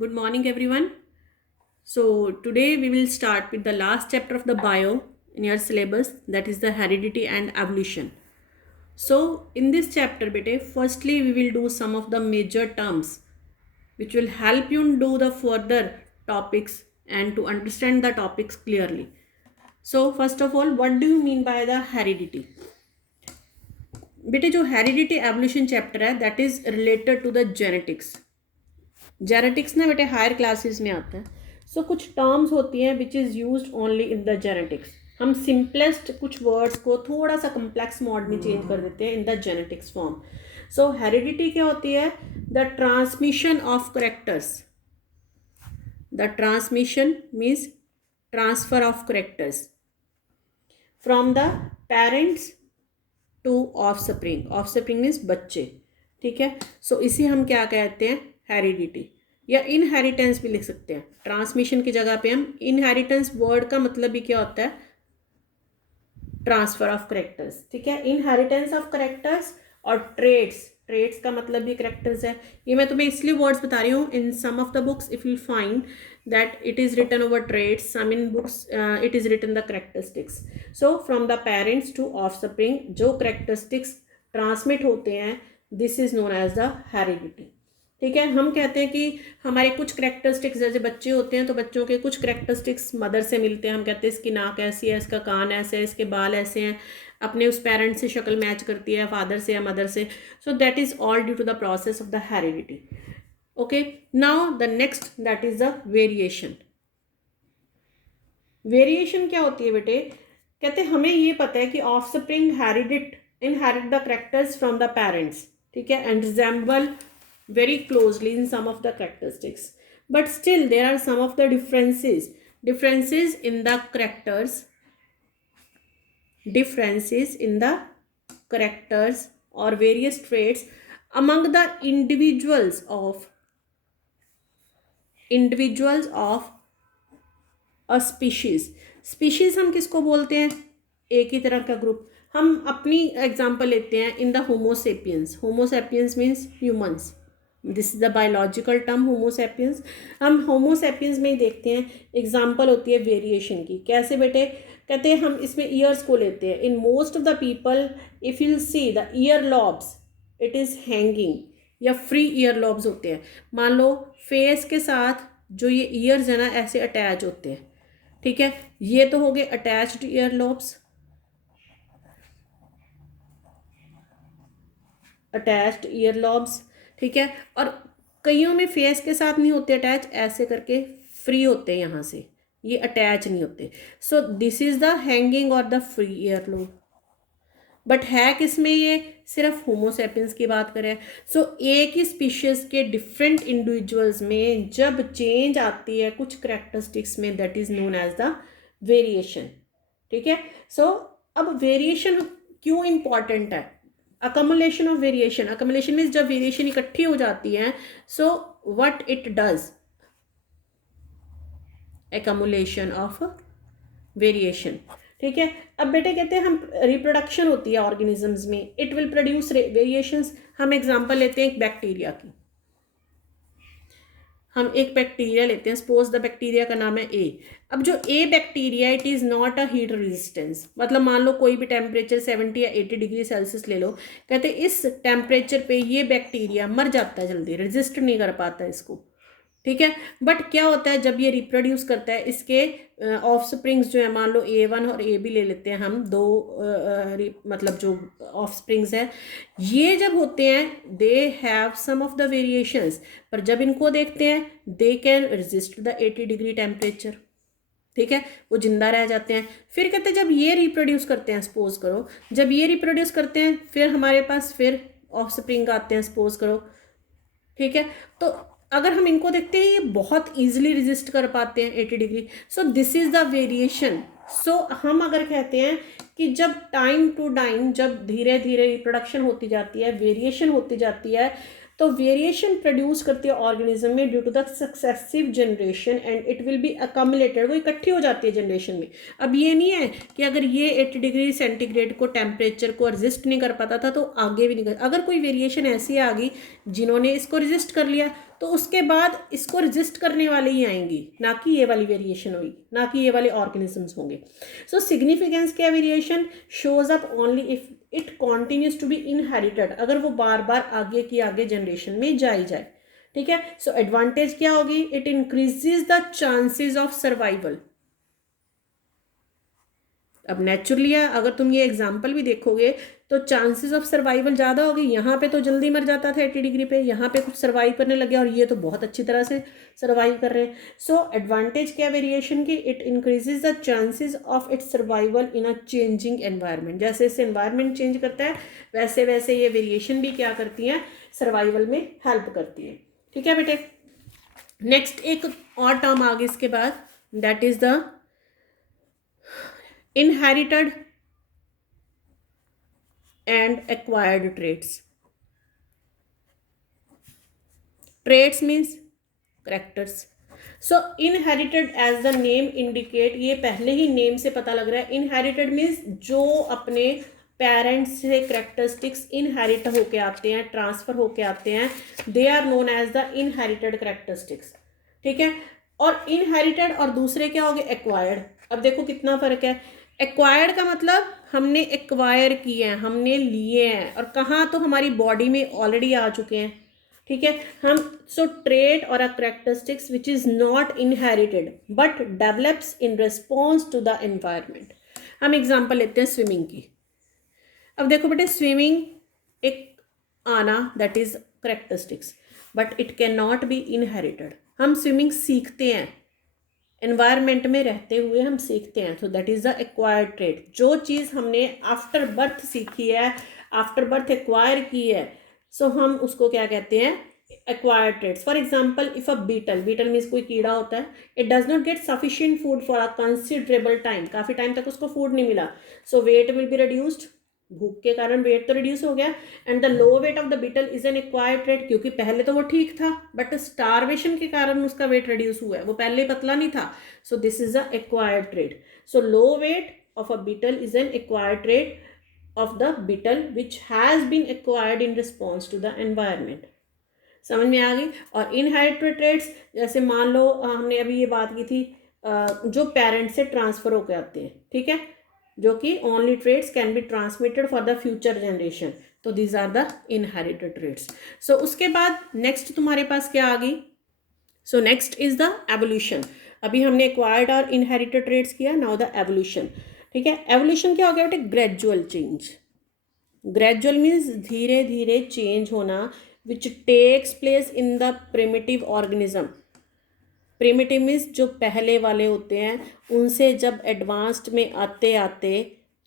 Good morning, everyone. So, today we will start with the last chapter of the bio in your syllabus, that is the heredity and evolution. So, in this chapter, bete, firstly we will do some of the major terms which will help you do the further topics and to understand the topics clearly. So, first of all, what do you mean by the heredity? बेटे जो heredity evolution chapter है that is related to the genetics. Genetics ना बेटे higher classes में आता है. सो कुछ terms होती हैं which is used only in the genetics. हम सिंपलेस्ट कुछ वर्ड्स को थोड़ा सा कम्प्लेक्स मॉड में चेंज कर देते हैं in the genetics form. So heredity क्या होती है? The transmission of characters. The transmission means transfer of characters from the parents to offspring. Offspring means बच्चे. ठीक है. सो इसे हम क्या कहते हैं? हेरिडिटी या इनहेरिटेंस भी लिख सकते हैं. ट्रांसमिशन की जगह पे हम इनहेरिटेंस वर्ड का मतलब भी क्या होता है? Transfer of characters. ठीक है. इनहेरिटेंस ऑफ करेक्टर्स और ट्रेड्स. ट्रेड्स का मतलब भी करेक्टर्स है. ये मैं तुम्हें इसलिए वर्ड्स बता रही हूँ. In some of the books if you find that it is written over traits, some in books it is written the characteristics. So from the parents to offspring जो characteristics transmit होते हैं this is known as the heredity. ठीक है. हम कहते हैं कि हमारे कुछ करेक्टरिस्टिक्स, जैसे बच्चे होते हैं तो बच्चों के कुछ करेक्टरिस्टिक्स मदर से मिलते हैं. हम कहते हैं इसकी नाक ऐसी है, इसका कान ऐसे है, इसके बाल ऐसे हैं. अपने उस पेरेंट से शक्ल मैच करती है, फादर से या मदर से. So that is all due to the process of the heredity. Okay, now the next that is the variation. Variation क्या होती है बेटे? कहते हैं हमें ये पता है कि offspring inherit the characters from the parents. ठीक है. And resemble very closely in some of the characteristics, but still there are some of the differences in the characters, or various traits among the individuals of a species हम किसको बोलते हैं? एक ही तरह का group. हम अपनी एग्जांपल लेते हैं in the Homo sapiens means humans. This is the biological term Homo sapiens. हम होमोसेपियंस में ही देखते हैं. एग्जांपल होती है वेरिएशन की. कैसे बेटे? कहते हैं हम इसमें ईयर्स को लेते हैं. In most of the people if you see the year lobes it is hanging या फ्री ईयर लॉब्स होते हैं. मान लो फेस के साथ जो ये ईयर्स है ना ऐसे अटैच होते हैं. ठीक है. ये तो हो गए अटैच्ड ईयर लॉब्स. ठीक है. और कईयों में फेस के साथ नहीं होते अटैच, ऐसे करके फ्री होते हैं यहाँ से, ये अटैच नहीं होते. So this is the hanging और the free ear lobe. But है किसमें? ये सिर्फ होमोसेपियंस की बात करें. सो एक ही स्पीशीज के डिफरेंट इंडिविजुअल्स में जब चेंज आती है कुछ करेक्टरिस्टिक्स में, that is known as the variation. ठीक है. सो अब वेरिएशन क्यों इंपॉर्टेंट है? अकमुलेशन ऑफ वेरिएशन मीन्स जब वेरिएशन इकट्ठी हो जाती है, so what it does, accumulation of variation. ठीक है. अब बेटे कहते हैं हम रिप्रोडक्शन होती है ऑर्गेनिजम्स में, इट विल प्रोड्यूस वेरिएशंस. हम एग्जांपल लेते हैं एक बैक्टीरिया की. हम एक बैक्टीरिया लेते हैं. सपोज द बैक्टीरिया का नाम है ए. अब जो a bacteria it is not a heat resistance. मतलब मान लो कोई भी टेम्परेचर 70 या 80 डिग्री सेल्सियस ले लो. कहते हैं इस टेम्परेचर पे ये बैक्टीरिया मर जाता है, जल्दी रेजिस्ट नहीं कर पाता इसको. ठीक है. बट क्या होता है जब ये रिप्रोड्यूस करता है, इसके ऑफस्प्रिंग्स जो है, मान लो A1 और A भी ले लेते हैं हम, दो मतलब जो ऑफस्प्रिंग्स है, ये जब होते हैं they have some of the variations. पर जब इनको देखते हैं they can resist the 80 degree temperature. ठीक है. वो जिंदा रह जाते हैं. फिर कहते हैं जब ये रिप्रोड्यूस करते हैं, सपोज करो जब ये रिप्रोड्यूस करते हैं फिर हमारे पास फिर ऑफस्प्रिंग आते हैं, सपोज करो. ठीक है. तो अगर हम इनको देखते हैं ये बहुत ईजिली रेजिस्ट कर पाते हैं 80 degree. So this is the variation. So हम अगर कहते हैं कि जब टाइम टू टाइम जब धीरे धीरे रिप्रोडक्शन होती जाती है, वेरिएशन होती जाती है, तो वेरिएशन प्रोड्यूस करती है ऑर्गेनिज्म में due to the successive generation and it will be accumulated, वो इकट्ठी हो जाती है जनरेशन में। अब ये नहीं है कि अगर ये 80 डिग्री सेंटीग्रेड को टेम्परेचर को रजिस्ट नहीं कर पाता था तो आगे भी नहीं कर, अगर कोई वेरिएशन ऐसी आ गई जिन्होंने इसको रजिस्ट कर लिया तो उसके बाद इसको रजिस्ट करने वाले ही आएंगी, ना कि ये वाली वेरिएशन होगी, ना कि ये वाले ऑर्गेनिजम्स होंगे। सो सिग्निफिकेंस क्या, variation shows up only if it continues to be inherited, अगर वो बार बार आगे की आगे जनरेशन में जाई जाए। ठीक है, सो एडवांटेज क्या होगी, it increases the chances of survival. अब नेचुरली अगर तुम ये एग्जाम्पल भी देखोगे तो चांसेस ऑफ सर्वाइवल ज़्यादा होगी। यहाँ पे तो जल्दी मर जाता था 80 डिग्री पे, यहाँ पे कुछ सर्वाइव करने लग गया और ये तो बहुत अच्छी तरह से सर्वाइव कर रहे हैं। सो एडवांटेज क्या वेरिएशन की, it increases the chances of its survival in a changing environment. जैसे जैसे एनवायरनमेंट चेंज करता है वैसे वैसे ये वेरिएशन भी क्या करती हैं, सर्वाइवल में हेल्प करती है। ठीक है बेटे, नेक्स्ट एक और टर्म आ गई इसके बाद, that is the inherited and acquired traits. Traits means characters. So inherited as the name indicate, ये पहले ही नेम से पता लग रहा है, inherited means जो अपने पेरेंट्स से करेक्टरिस्टिक्स इनहेरिट होके आते हैं, ट्रांसफर होके आते हैं, they are known as the inherited characteristics. ठीक है, और इनहेरिटेड और दूसरे क्या हो गए, एक्वायर्ड। अब देखो कितना फर्क है, एक्वायर्ड का मतलब हमने एक्वायर किए हैं, हमने लिए हैं, और कहाँ, तो हमारी बॉडी में ऑलरेडी आ चुके हैं। ठीक है, हम सो ट्रेट और a characteristics which is not inherited but develops in response to the environment. हम एग्जांपल लेते हैं स्विमिंग की। अब देखो बेटे, स्विमिंग एक आना that is characteristics, but it can not be inherited. हम स्विमिंग सीखते हैं, एनवायरनमेंट में रहते हुए हम सीखते हैं, तो that is the acquired trait. जो चीज़ हमने आफ्टर बर्थ सीखी है, आफ्टर बर्थ एक्वायर की है, सो हम उसको क्या कहते हैं, acquired traits. For example, if a beetle, beetle means कोई कीड़ा होता है, it does not get sufficient food for a considerable time, काफ़ी टाइम तक उसको फूड नहीं मिला, so weight will be reduced, भूख के कारण वेट तो रिड्यूस हो गया। And the low weight of the beetle is an acquired trait, क्योंकि पहले तो वो ठीक था बट स्टारवेशन के कारण उसका वेट रिड्यूस हुआ है, वो पहले पतला नहीं था, so this is a acquired trait. So low weight of a beetle is an acquired trait of the beetle which has been acquired in response to the environment. समझ में आ गई। और इनहेरिटेड ट्रेट्स, जैसे मान लो हमने अभी ये बात की थी, जो पेरेंट्स से ट्रांसफर होकर आते हैं, ठीक है, जो कि only traits can be transmitted for the future generation, तो these are the inherited traits. So उसके बाद नेक्स्ट तुम्हारे पास क्या आ गई, so next is the evolution. अभी हमने एक्वायर्ड और इनहेरिटेड ट्रेट्स किया, नाउ द एवोल्यूशन। ठीक है, एवोल्यूशन क्या हो गया बेटे, ग्रेजुअल चेंज। ग्रेजुअल मीन्स धीरे धीरे चेंज होना, which takes place in the primitive organism. Primitive means जो पहले वाले होते हैं, उनसे जब एडवांस्ड में आते आते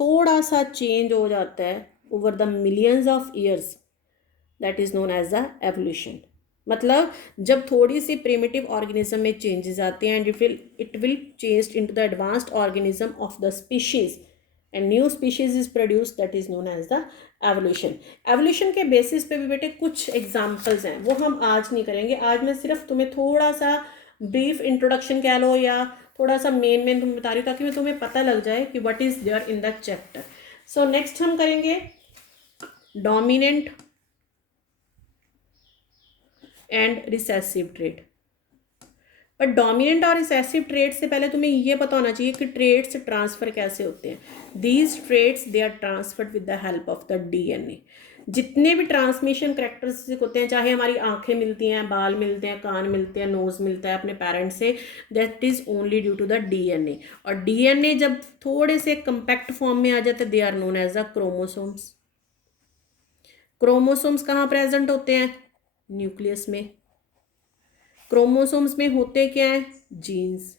थोड़ा सा चेंज हो जाता है over the millions of years, that is known as the evolution. मतलब जब थोड़ी सी प्रिमिटिव ऑर्गेनिज्म में चेंजेस आते हैं and it will change into the advanced organism of the species and new species is produce, that is known as the evolution. Evolution के basis पे भी बेटे कुछ एग्जांपल्स हैं, वो हम आज नहीं करेंगे। आज मैं सिर्फ तुम्हें थोड़ा सा ब्रीफ इंट्रोडक्शन कह लो या थोड़ा सा मेन तुम्हें बता रही हूँ, ताकि मैं तुम्हें पता लग जाए कि what is there in the chapter. So next हम करेंगे dominant and recessive trait. But dominant और रिसेसिव ट्रेट से पहले तुम्हें ये पता होना चाहिए कि ट्रेट्स ट्रांसफर कैसे होते हैं। These traits they are transferred with the help of the DNA. जितने भी ट्रांसमिशन करेक्टरिस्टिक होते हैं, चाहे हमारी आंखें मिलती हैं, बाल मिलते हैं, कान मिलते हैं, नोज मिलता है अपने पेरेंट्स से, that is only due to the DNA. और डीएनए जब थोड़े से कंपैक्ट फॉर्म में आ जाते हैं, they are known as the chromosomes. Chromosomes कहाँ प्रेजेंट होते हैं, न्यूक्लियस में। क्रोमोसोम्स में होते क्या हैं, genes,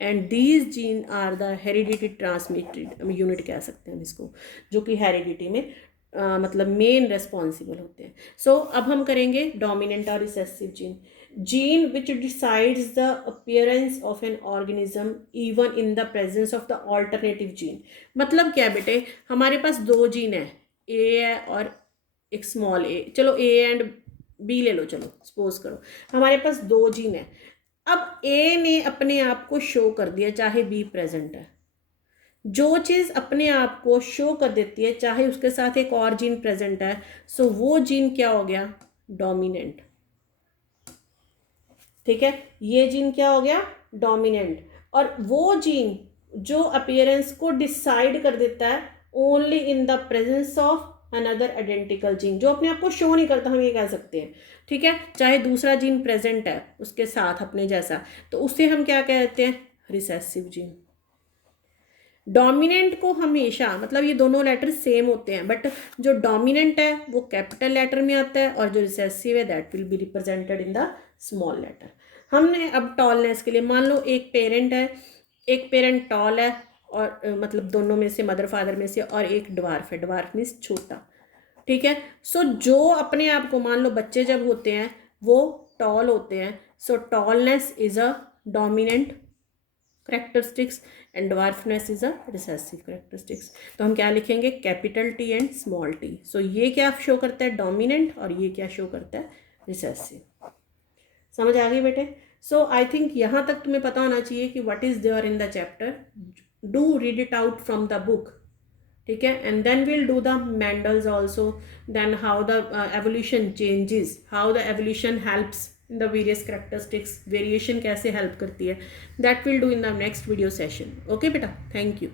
and these gene are the heredity transmitted unit कह सकते हैं हम इसको, जो कि हेरिडिटी में मतलब मेन रेस्पॉन्सिबल होते हैं। सो अब हम करेंगे डोमिनेंट और recessive gene. Gene which decides the appearance of an organism even in the presence of the alternative gene. मतलब क्या बेटे, हमारे पास दो जीन है, ए है और एक स्मॉल ए, चलो ए एंड बी ले लो, चलो सपोज करो हमारे पास 2 जीन है। अब ए ने अपने आप को शो कर दिया चाहे बी प्रेजेंट है। जो चीज़ अपने आप को शो कर देती है चाहे उसके साथ एक और जीन प्रेजेंट है, सो वो जीन क्या हो गया, डोमिनेंट। ठीक है, ये जीन क्या हो गया, डोमिनेंट। और वो जीन जो अपीयरेंस को डिसाइड कर देता है only in the presence of another identical gene, जो अपने आप को शो नहीं करता, हम ये कह सकते हैं। ठीक है, चाहे दूसरा जीन प्रेजेंट है उसके साथ अपने जैसा, तो उसे हम क्या कहते हैं, रिसेसिव जीन। डोमिनेंट को हमेशा, मतलब ये दोनों लेटर सेम होते हैं, बट जो डोमिनेंट है वो कैपिटल लेटर में आता है और जो रिसेसिव है that will be represented in the small letter. हमने अब टॉलनेस के लिए, मान लो एक पेरेंट है, एक पेरेंट टॉल है और मतलब दोनों में से, मदर फादर में से, और एक ड्वार्फ है, ड्वार्फ मीन्स छोटा। ठीक है, सो जो अपने आप को, मान लो बच्चे जब होते हैं वो टॉल होते हैं, so tallness is a dominant characteristics and dwarfness is a recessive characteristics। तो हम क्या लिखेंगे, capital T and small T. So ये क्या शो करता है, डोमिनेंट, और ये क्या शो करता है, रिसेसिव। समझ आ गई बेटे। सो आई थिंक यहाँ तक तुम्हें पता होना चाहिए कि what is there in the chapter. Do read it out from the book. ठीक है, and then we'll do the Mendel's also, then how the evolution changes, how the evolution helps in the various characteristics, variation कैसे help करती है, that we'll do in the next video session। okay बेटा, thank you।